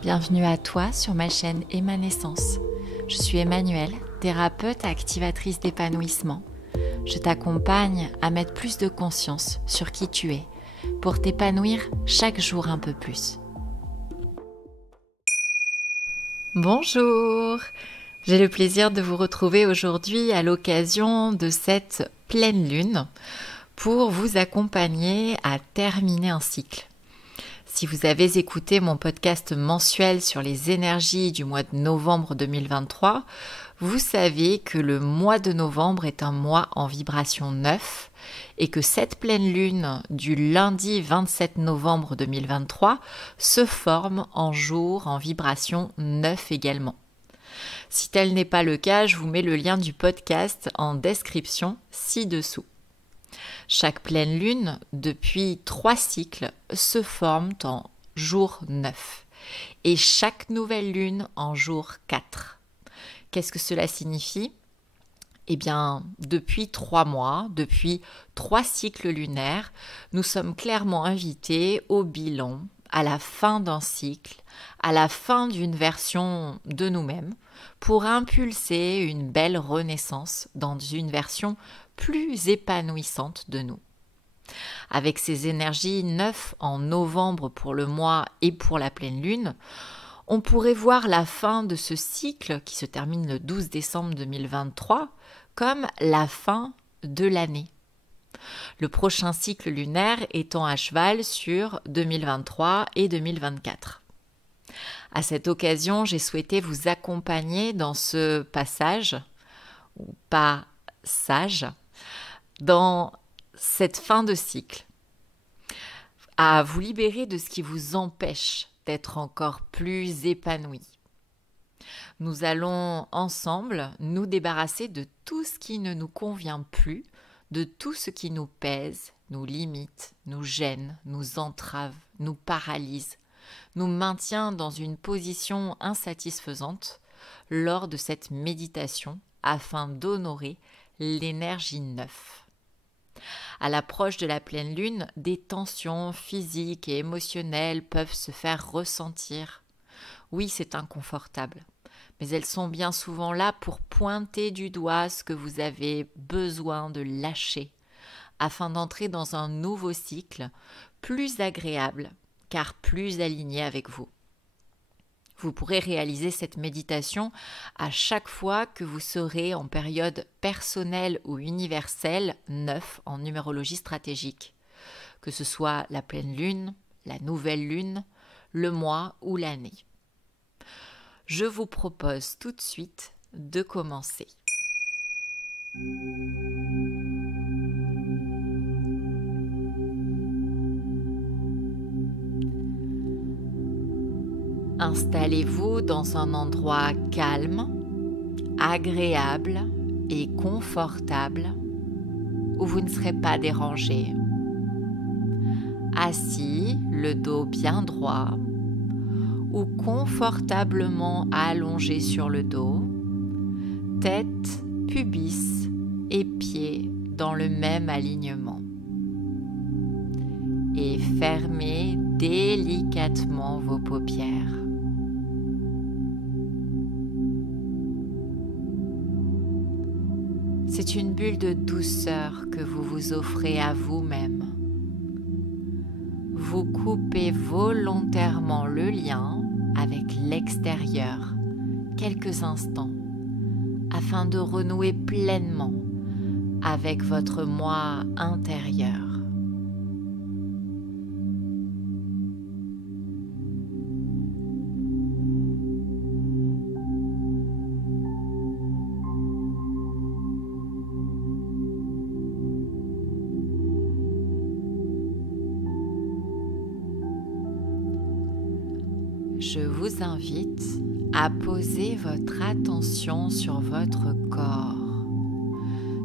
Bienvenue à toi sur ma chaîne Émanescence. Je suis Emmanuelle, thérapeute et activatrice d'épanouissement. Je t'accompagne à mettre plus de conscience sur qui tu es pour t'épanouir chaque jour un peu plus. Bonjour! J'ai le plaisir de vous retrouver aujourd'hui à l'occasion de cette pleine lune pour vous accompagner à terminer un cycle. Si vous avez écouté mon podcast mensuel sur les énergies du mois de novembre 2023, vous savez que le mois de novembre est un mois en vibration 9 et que cette pleine lune du lundi 27 novembre 2023 se forme en jour en vibration 9 également. Si tel n'est pas le cas, je vous mets le lien du podcast en description ci-dessous. Chaque pleine lune, depuis 3 cycles, se forme en jour 9 et chaque nouvelle lune en jour 4. Qu'est-ce que cela signifie ? Eh bien, depuis 3 mois, depuis 3 cycles lunaires, nous sommes clairement invités au bilan, à la fin d'un cycle, à la fin d'une version de nous-mêmes, pour impulser une belle renaissance dans une version plus épanouissante de nous. Avec ces énergies 9 en novembre pour le mois et pour la pleine lune, on pourrait voir la fin de ce cycle qui se termine le 12 décembre 2023 comme la fin de l'année. Le prochain cycle lunaire étant à cheval sur 2023 et 2024. À cette occasion, j'ai souhaité vous accompagner dans ce passage, ou passage, dans cette fin de cycle, à vous libérer de ce qui vous empêche d'être encore plus épanoui. Nous allons ensemble nous débarrasser de tout ce qui ne nous convient plus, de tout ce qui nous pèse, nous limite, nous gêne, nous entrave, nous paralyse, nous maintient dans une position insatisfaisante lors de cette méditation afin d'honorer l'énergie 9. À l'approche de la pleine lune, des tensions physiques et émotionnelles peuvent se faire ressentir. Oui, c'est inconfortable, mais elles sont bien souvent là pour pointer du doigt ce que vous avez besoin de lâcher afin d'entrer dans un nouveau cycle plus agréable car plus aligné avec vous. Vous pourrez réaliser cette méditation à chaque fois que vous serez en période personnelle ou universelle 9 en numérologie stratégique, que ce soit la pleine lune, la nouvelle lune, le mois ou l'année. Je vous propose tout de suite de commencer. Installez-vous dans un endroit calme, agréable et confortable où vous ne serez pas dérangé. Assis, le dos bien droit ou confortablement allongé sur le dos, tête, pubis et pieds dans le même alignement. Et fermez délicatement vos paupières. C'est une bulle de douceur que vous vous offrez à vous-même. Vous coupez volontairement le lien avec l'extérieur quelques instants afin de renouer pleinement avec votre moi intérieur. Je vous invite à poser votre attention sur votre corps,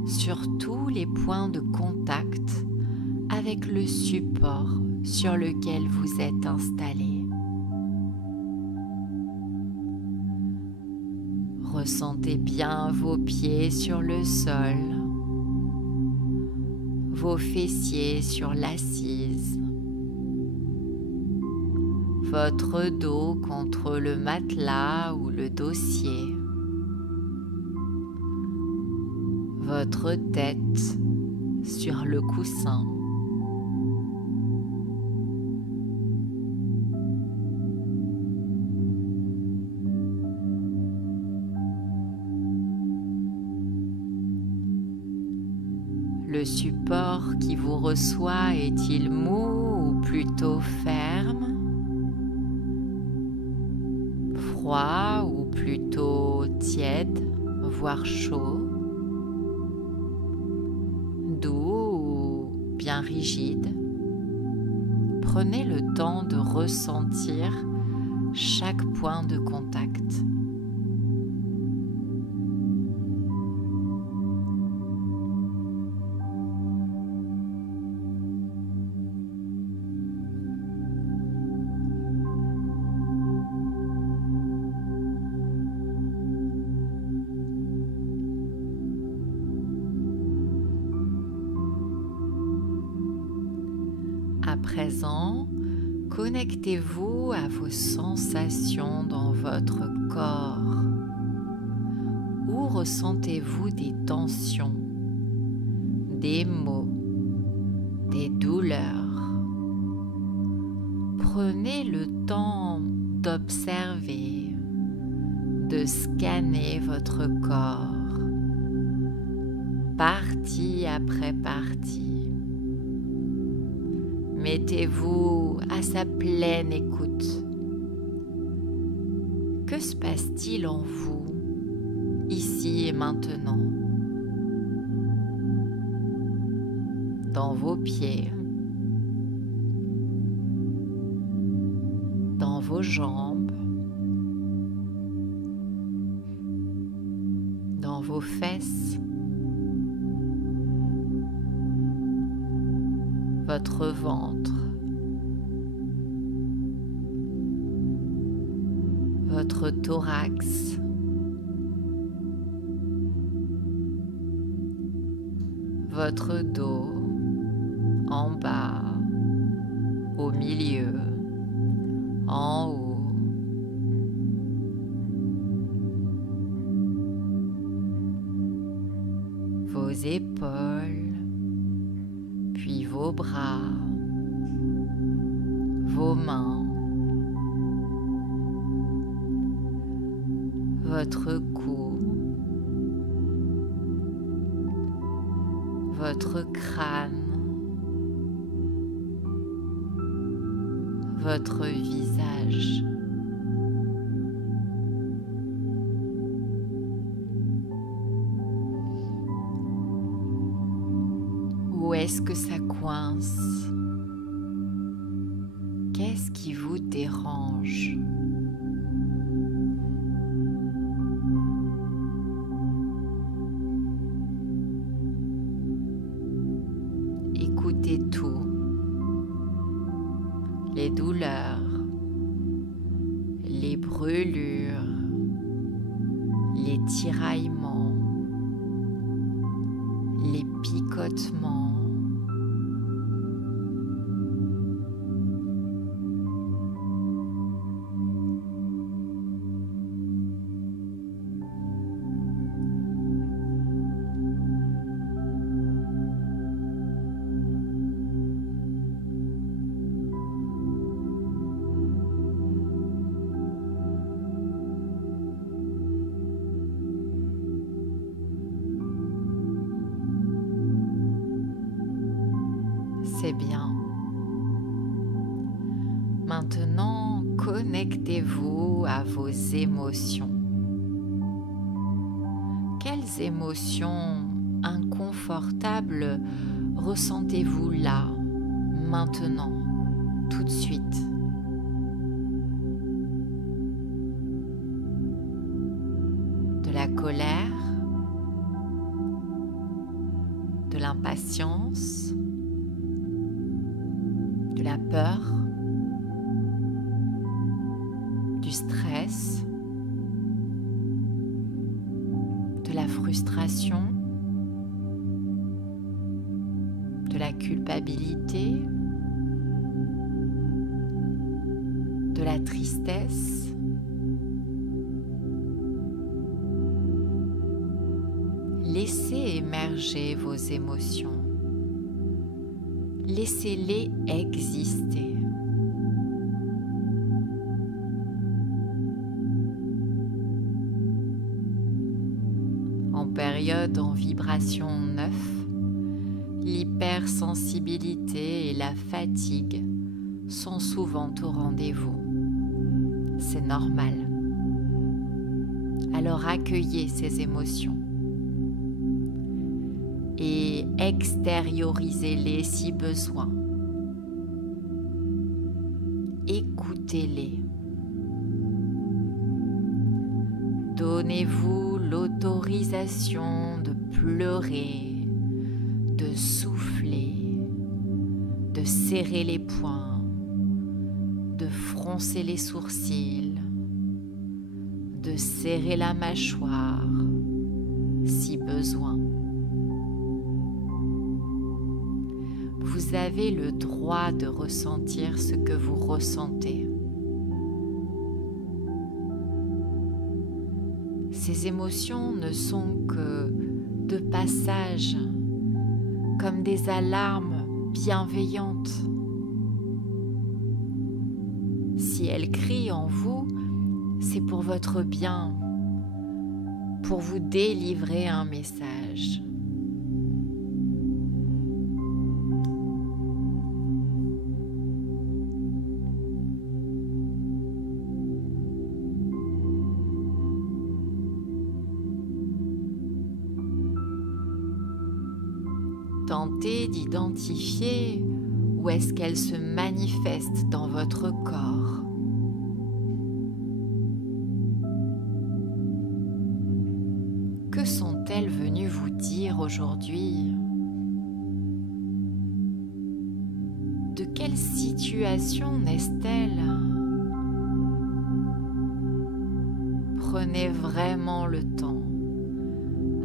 sur tous les points de contact avec le support sur lequel vous êtes installé. Ressentez bien vos pieds sur le sol, vos fessiers sur l'assise, votre dos contre le matelas ou le dossier, votre tête sur le coussin. Le support qui vous reçoit est-il mou ou plutôt ferme? Froid ou plutôt tiède, voire chaud? Doux ou bien rigide? Prenez le temps de ressentir chaque point de contact. À présent, connectez-vous à vos sensations dans votre corps. Où ressentez-vous des tensions, des maux, des douleurs? Prenez le temps d'observer, de scanner votre corps, partie après partie. Mettez-vous à sa pleine écoute. Que se passe-t-il en vous, ici et maintenant? Dans vos pieds, dans vos jambes, dans vos fesses, votre ventre, votre thorax, votre dos, en bas, au milieu, en haut. Vos épaules, puis vos bras, vos mains, votre cou, votre crâne, votre visage. Où est-ce que ça coince? Qu'est-ce qui vous dérange? Écoutez tout. Les douleurs, les brûlures, les tiraillements, les picotements. C'est bien. Maintenant, connectez-vous à vos émotions. Quelles émotions inconfortables ressentez-vous là, maintenant, tout de suite? De la colère, de l'impatience, de la peur, du stress, de la frustration, de la culpabilité, de la la tristesse, laissez émerger vos émotions. Laissez-les exister. En période en vibration 9, l'hypersensibilité et la fatigue sont souvent au rendez-vous. C'est normal. Alors accueillez ces émotions et extériorisez-les si besoin. Écoutez-les. Donnez-vous l'autorisation de pleurer, de souffler, de serrer les poings, de froncer les sourcils, de serrer la mâchoire si besoin. Vous avez le droit de ressentir ce que vous ressentez. Ces émotions ne sont que de passage, comme des alarmes bienveillantes. Si elles crient en vous, c'est pour votre bien, pour vous délivrer un message. Tentez d'identifier où est-ce qu'elles se manifestent dans votre corps. Que sont-elles venues vous dire aujourd'hui? De quelle situation naissent-elles? Prenez vraiment le temps,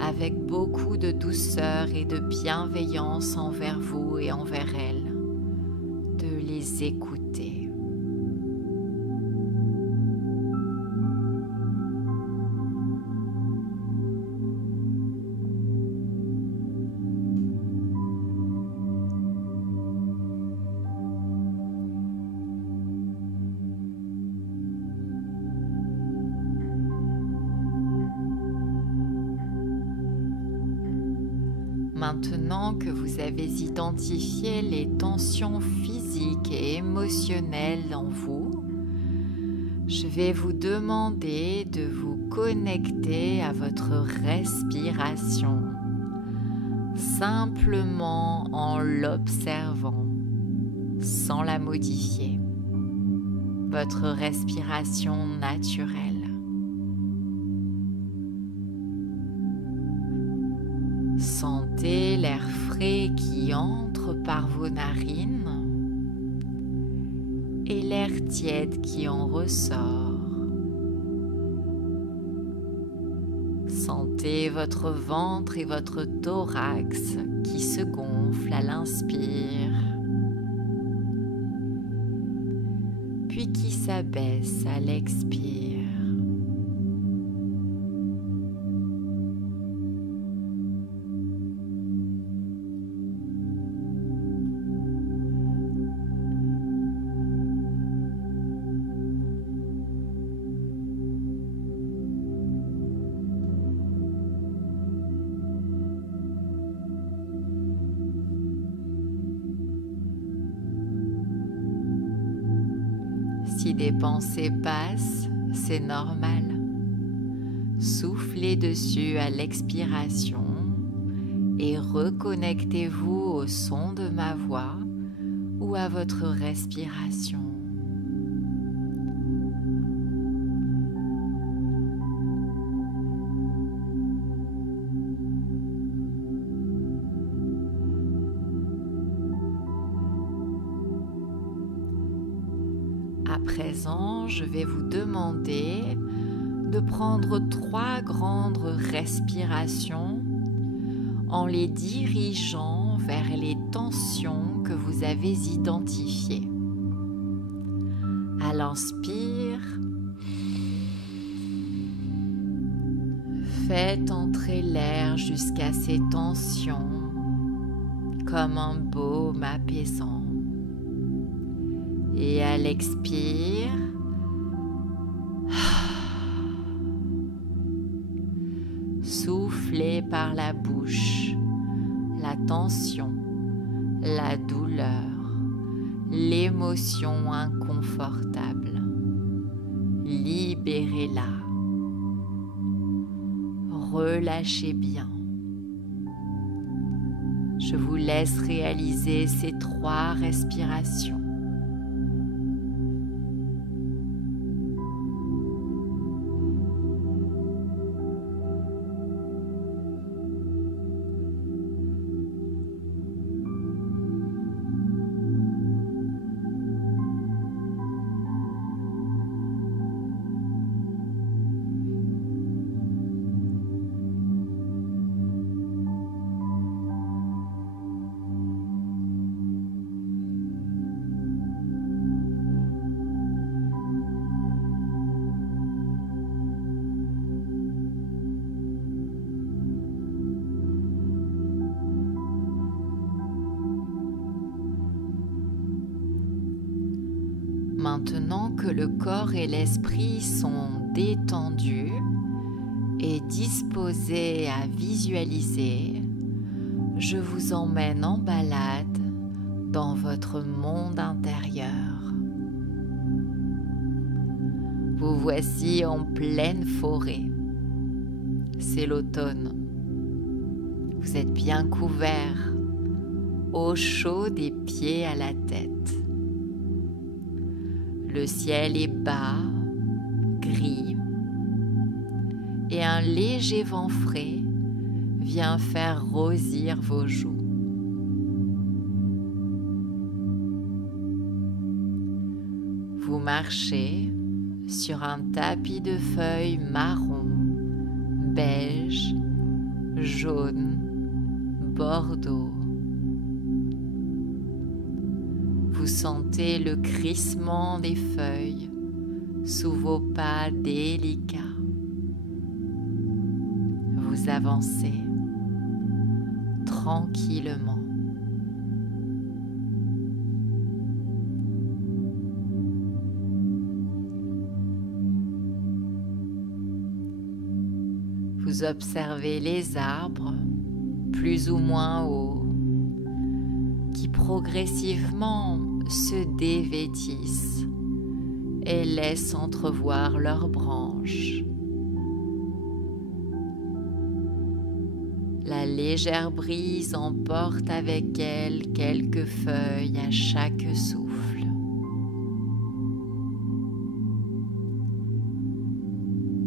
avec beaucoup de douceur et de bienveillance envers vous et envers elles, de les écouter. Maintenant que vous avez identifié les tensions physiques et émotionnelles en vous, je vais vous demander de vous connecter à votre respiration, simplement en l'observant, sans la modifier. Votre respiration naturelle. Sentez l'air frais qui entre par vos narines et l'air tiède qui en ressort. Sentez votre ventre et votre thorax qui se gonflent à l'inspire, puis qui s'abaisse à l'expire. Si des pensées passent, c'est normal. Soufflez dessus à l'expiration et reconnectez-vous au son de ma voix ou à votre respiration. À présent, je vais vous demander de prendre 3 grandes respirations en les dirigeant vers les tensions que vous avez identifiées. À l'inspire, faites entrer l'air jusqu'à ces tensions comme un baume apaisant. Et à l'expire, soufflez par la bouche la tension, la douleur, l'émotion inconfortable. Libérez-la. Relâchez bien. Je vous laisse réaliser ces 3 respirations. Maintenant que le corps et l'esprit sont détendus et disposés à visualiser, je vous emmène en balade dans votre monde intérieur. Vous voici en pleine forêt. C'est l'automne. Vous êtes bien couverts, au chaud des pieds à la tête. Le ciel est bas, gris, et un léger vent frais vient faire rosir vos joues. Vous marchez sur un tapis de feuilles marron, beige, jaune, bordeaux. Vous sentez le crissement des feuilles sous vos pas délicats. Vous avancez tranquillement. Vous observez les arbres, plus ou moins hauts, qui progressivement se dévêtissent et laissent entrevoir leurs branches. La légère brise emporte avec elle quelques feuilles à chaque souffle.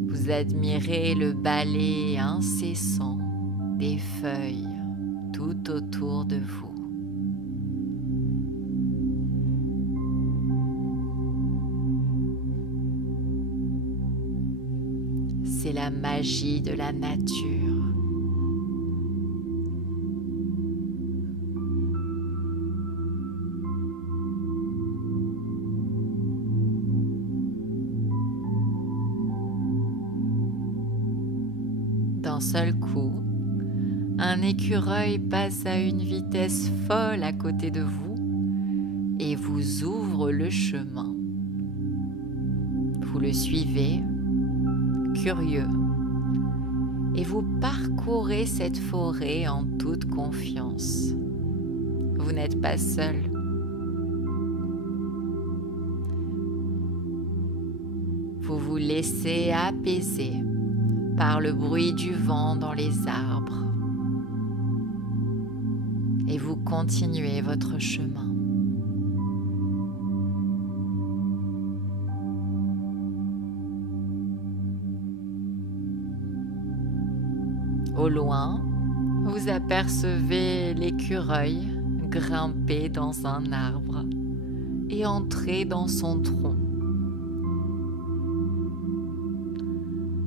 Vous admirez le balai incessant des feuilles tout autour de vous. C'est la magie de la nature. D'un seul coup, un écureuil passe à une vitesse folle à côté de vous et vous ouvre le chemin. Vous le suivez, curieux, et vous parcourez cette forêt en toute confiance. Vous n'êtes pas seul. Vous vous laissez apaiser par le bruit du vent dans les arbres et vous continuez votre chemin. Au loin, vous apercevez l'écureuil grimper dans un arbre et entrer dans son tronc.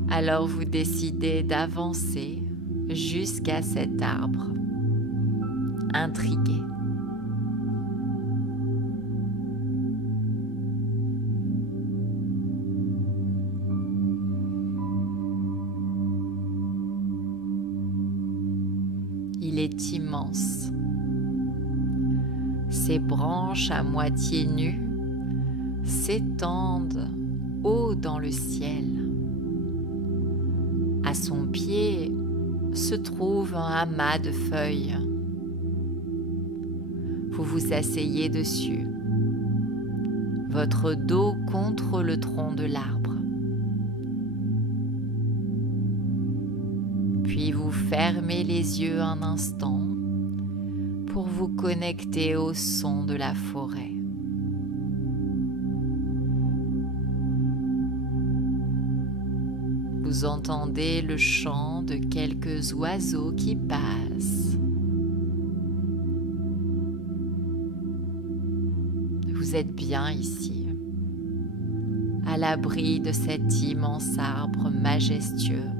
Alors vous décidez d'avancer jusqu'à cet arbre, intrigué. est immense. Ses branches à moitié nues s'étendent haut dans le ciel. À son pied se trouve un amas de feuilles. Vous vous asseyez dessus, votre dos contre le tronc de l'arbre. Puis vous fermez les yeux un instant pour vous connecter au son de la forêt. Vous entendez le chant de quelques oiseaux qui passent. Vous êtes bien ici, à l'abri de cet immense arbre majestueux,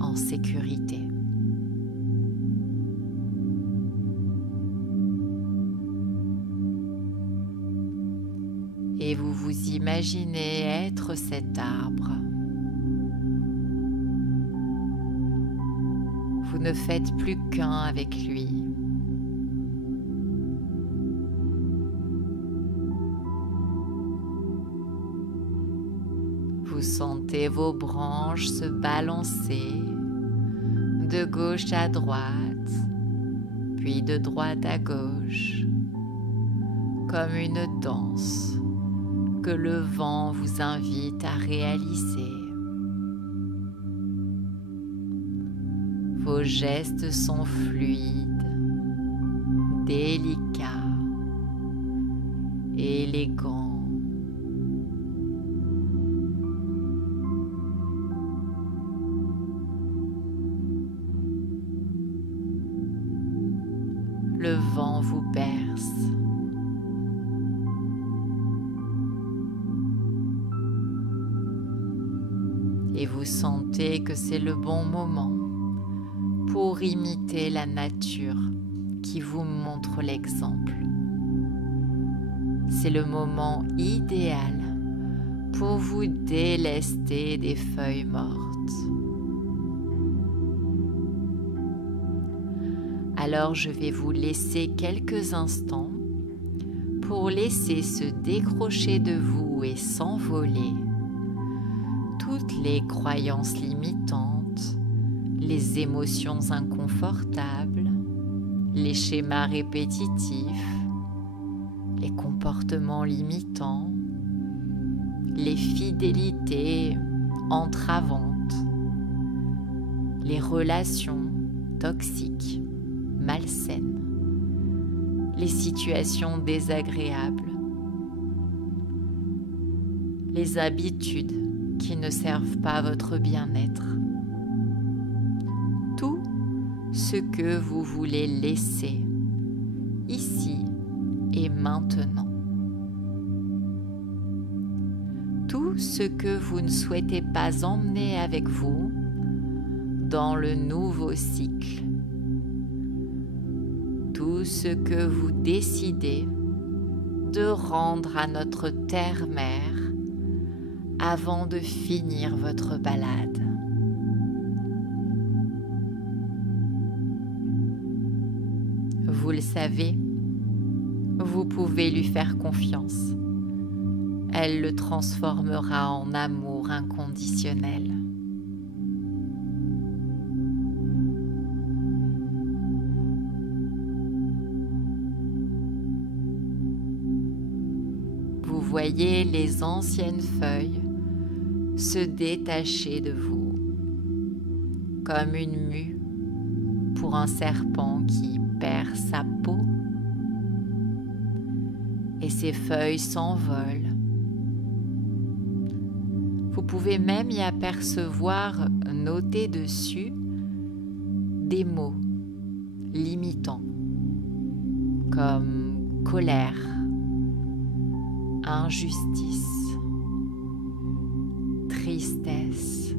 en sécurité. Et vous vous imaginez être cet arbre. Vous ne faites plus qu'un avec lui. Vous sentez vos branches se balancer de gauche à droite, puis de droite à gauche, comme une danse que le vent vous invite à réaliser. Vos gestes sont fluides, délicats, élégants. Le vent vous berce. Et vous sentez que c'est le bon moment pour imiter la nature qui vous montre l'exemple. C'est le moment idéal pour vous délester des feuilles mortes. Alors je vais vous laisser quelques instants pour laisser se décrocher de vous et s'envoler toutes les croyances limitantes, les émotions inconfortables, les schémas répétitifs, les comportements limitants, les fidélités entravantes, les relations toxiques, malsaines, les situations désagréables, les habitudes qui ne servent pas votre bien-être. Tout ce que vous voulez laisser ici et maintenant. Tout ce que vous ne souhaitez pas emmener avec vous dans le nouveau cycle. Tout ce que vous décidez de rendre à notre terre-mère avant de finir votre balade. Vous le savez, vous pouvez lui faire confiance. Elle le transformera en amour inconditionnel. Vous voyez les anciennes feuilles se détacher de vous, comme une mue pour un serpent qui perd sa peau, et ses feuilles s'envolent. Vous pouvez même y apercevoir notés dessus des mots limitants comme colère, injustice, tristesse,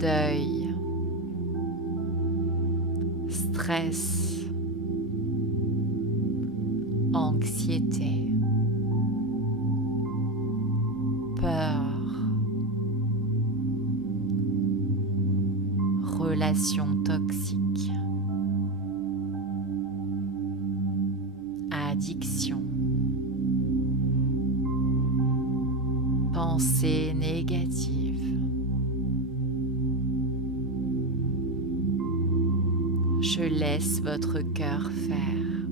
deuil, stress, anxiété, peur, relations toxiques, addiction, pensées négatives. Je laisse votre cœur faire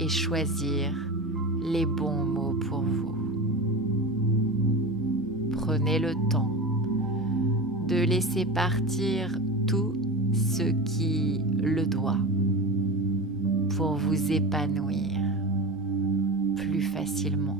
et choisir les bons mots pour vous. Prenez le temps de laisser partir tout ce qui le doit pour vous épanouir plus facilement.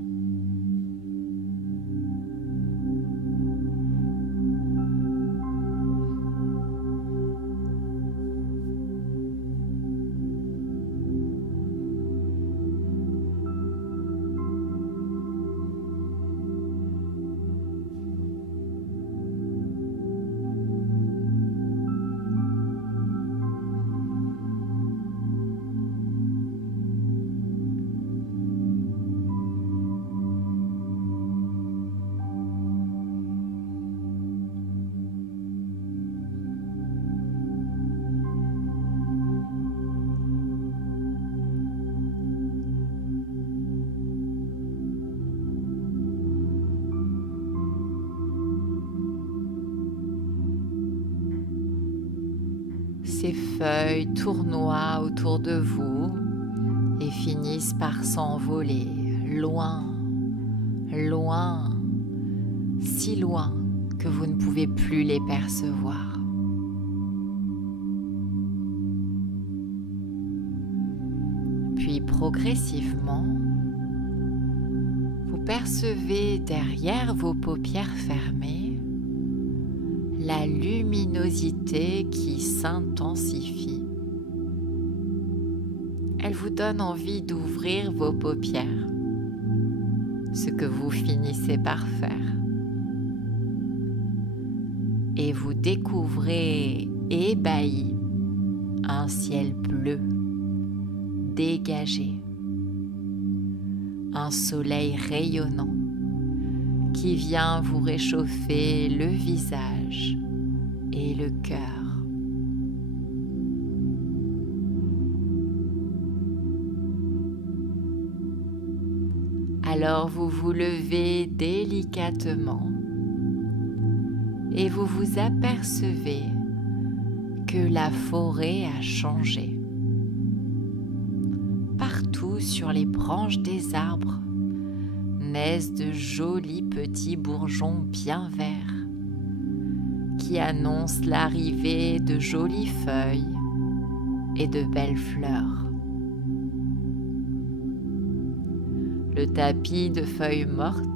Ces feuilles tournoient autour de vous et finissent par s'envoler loin, loin, si loin que vous ne pouvez plus les percevoir. Puis progressivement, vous percevez derrière vos paupières fermées la luminosité qui s'intensifie. Elle vous donne envie d'ouvrir vos paupières, ce que vous finissez par faire. Et vous découvrez ébahi un ciel bleu, dégagé, un soleil rayonnant qui vient vous réchauffer le visage et le cœur. Alors vous vous levez délicatement et vous vous apercevez que la forêt a changé. Partout sur les branches des arbres naissent de jolis petits bourgeons bien verts qui annoncent l'arrivée de jolies feuilles et de belles fleurs. Le tapis de feuilles mortes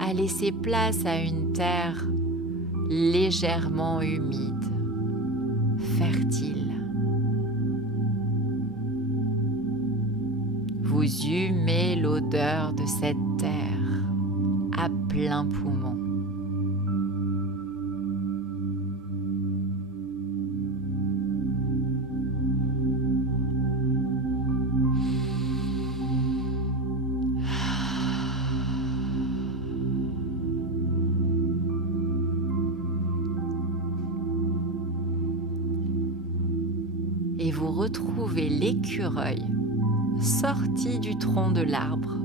a laissé place à une terre légèrement humide, fertile. Vous humez l'odeur de cette terre à plein poumon. Et vous retrouvez l'écureuil sorti du tronc de l'arbre,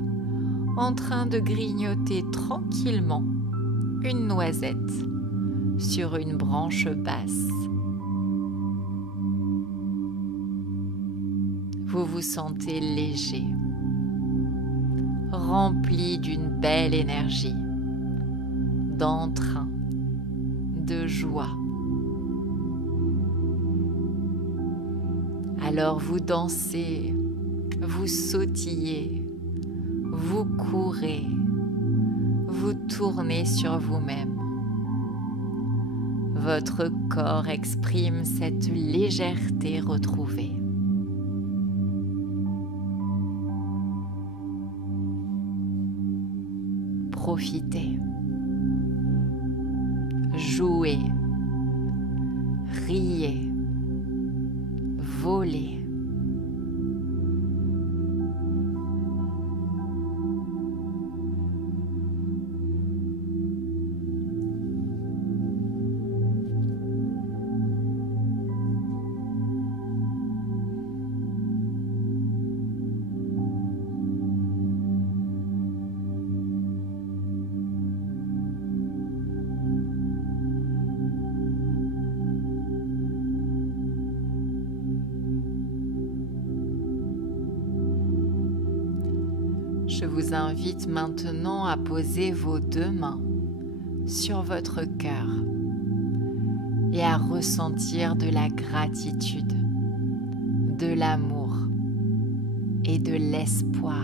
en train de grignoter tranquillement une noisette sur une branche basse. Vous vous sentez léger, rempli d'une belle énergie, d'entrain, de joie. Alors vous dansez, vous sautillez, vous courez, vous tournez sur vous-même. Votre corps exprime cette légèreté retrouvée. Profitez, jouez, riez, volez. Je vous invite maintenant à poser vos 2 mains sur votre cœur et à ressentir de la gratitude, de l'amour et de l'espoir.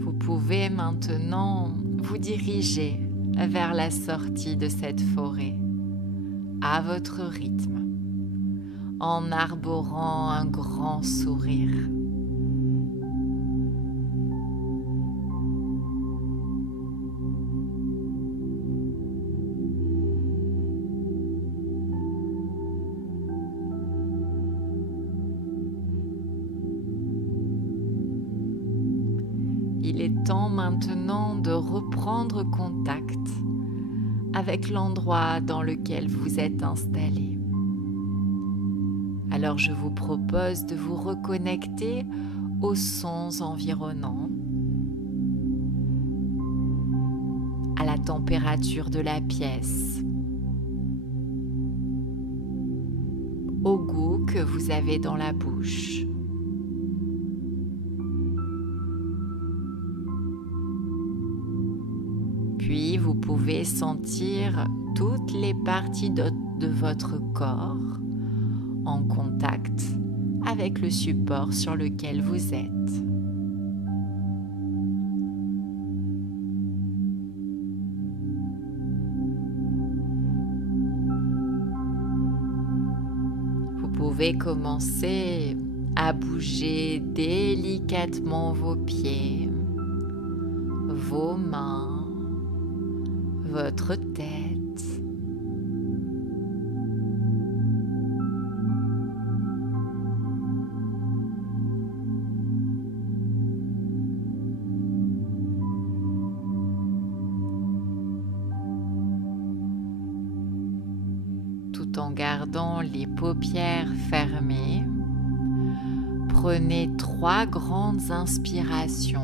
Vous pouvez maintenant vous diriger vers la sortie de cette forêt à votre rythme, en arborant un grand sourire. Il est temps maintenant de reprendre contact avec l'endroit dans lequel vous êtes installé. Alors je vous propose de vous reconnecter aux sons environnants, à la température de la pièce, au goût que vous avez dans la bouche. Puis vous pouvez sentir toutes les parties de votre corps en contact avec le support sur lequel vous êtes. Vous pouvez commencer à bouger délicatement vos pieds, vos mains, votre tête. Tout en gardant les paupières fermées, prenez 3 grandes inspirations.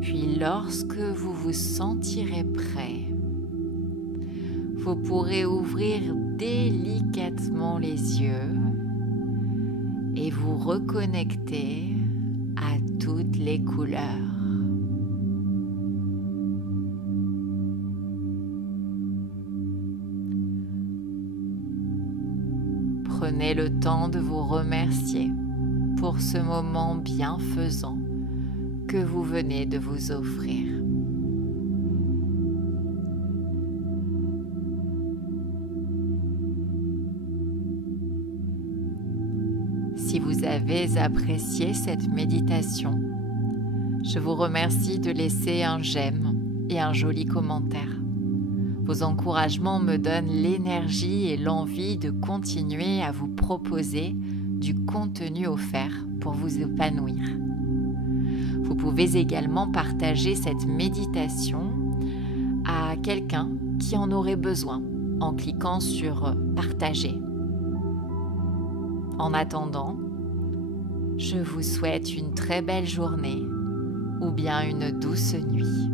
Puis lorsque vous vous sentirez prêt, vous pourrez ouvrir délicatement les yeux et vous reconnecter à toutes les couleurs. Prenez le temps de vous remercier pour ce moment bienfaisant que vous venez de vous offrir. Si vous avez apprécié cette méditation, je vous remercie de laisser un j'aime et un joli commentaire. Vos encouragements me donnent l'énergie et l'envie de continuer à vous proposer du contenu offert pour vous épanouir. Vous pouvez également partager cette méditation à quelqu'un qui en aurait besoin en cliquant sur « Partager ». En attendant, je vous souhaite une très belle journée ou bien une douce nuit.